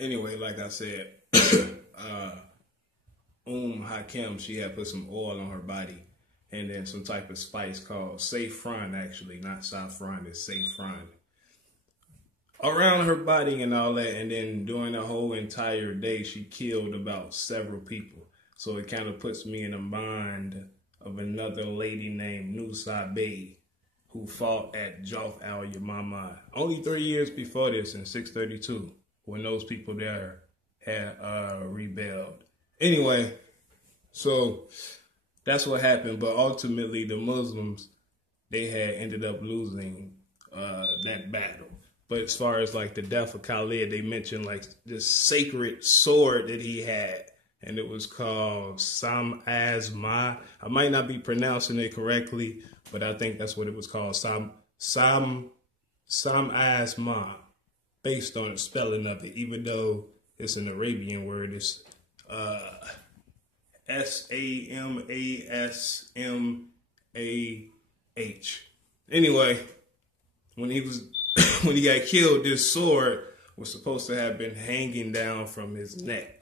Anyway, like I said, Hakim, she had put some oil on her body and then some type of spice called saffron, actually, not saffron, it's saffron, around her body and all that. And then during the whole entire day, she killed about several people. So it kind of puts me in the mind of another lady named Nusa Bey, who fought at Joth al-Yamama only 3 years before this in 632, when those people there had rebelled. Anyway, so that's what happened. But ultimately, the Muslims, they had ended up losing that battle. But as far as like the death of Khalid, they mentioned like this sacred sword that he had, and it was called Marj-Az-Ma. I might not be pronouncing it correctly, but I think that's what it was called, Marj-Az-Ma, based on the spelling of it, even though it's an Arabian word. It's Samasmah. Anyway, when he got killed, this sword was supposed to have been hanging down from his neck.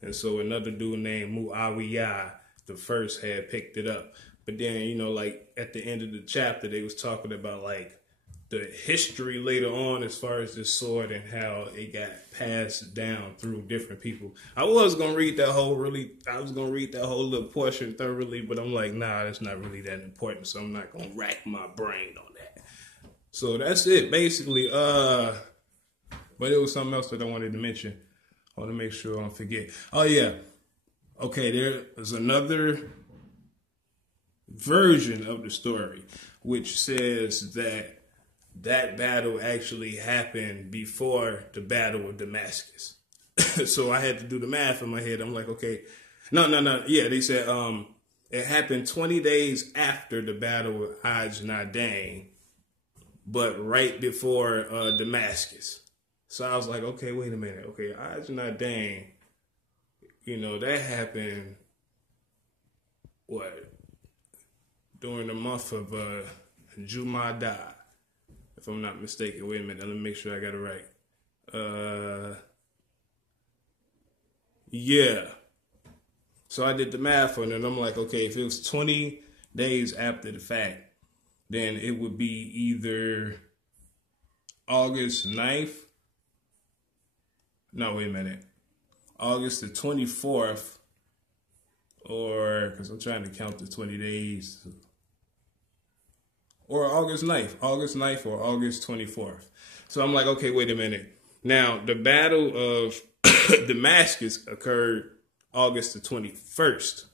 And so another dude named Muawiyah the first had picked it up. But then, you know, like at the end of the chapter, they was talking about like the history later on as far as this sword and how it got passed down through different people. I was going to read that whole little portion thoroughly, but I'm like, nah, that's not really that important. So I'm not going to rack my brain on that. So that's it, basically. But it was something else that I wanted to mention. I want to make sure I don't forget. Oh, yeah. Okay, there is another version of the story which says that battle actually happened before the Battle of Damascus. So I had to do the math in my head. I'm like, okay. No. Yeah, they said it happened 20 days after the Battle of Aj-Nadane, but right before Damascus. So I was like, okay, wait a minute. Okay, Aj-Nadane, you know, that happened, during the month of Jumada, if I'm not mistaken. Wait a minute, let me make sure I got it right. Yeah. So I did the math on it, and I'm like, okay, if it was 20 days after the fact, then it would be either August 9th. No, wait a minute. August the 24th, or, because I'm trying to count the 20 days, or August 9th or August 24th. So I'm like, okay, wait a minute. Now, the Battle of Damascus occurred August the 21st.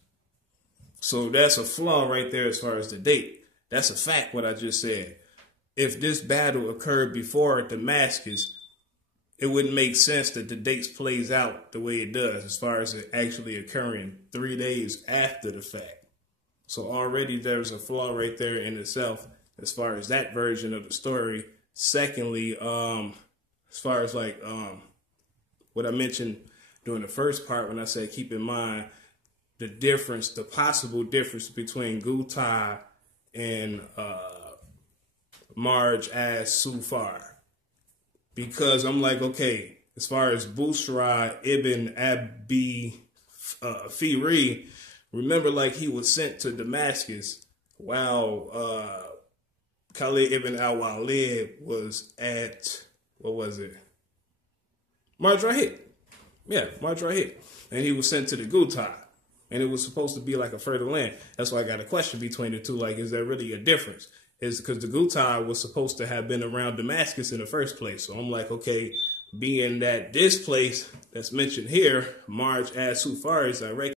So that's a flaw right there as far as the date. That's a fact, what I just said. If this battle occurred before Damascus, it wouldn't make sense that the dates plays out the way it does as far as it actually occurring 3 days after the fact. So already there's a flaw right there in itself as far as that version of the story. Secondly, as far as like what I mentioned during the first part when I said keep in mind the possible difference between Ghouta and Marj-As-Suffar. Because I'm like, okay, as far as Busra ibn Abi Firi, remember, like, he was sent to Damascus while Khalid ibn al-Walid was at, what was it? Marj-Rahit. Yeah, Marj-Rahit. And he was sent to the Ghouta. And it was supposed to be like a further land. That's why I got a question between the two. Like, is there really a difference? Is because the Ghouta was supposed to have been around Damascus in the first place. So I'm like, okay, being that this place that's mentioned here, Marj-As-Suffar, is direct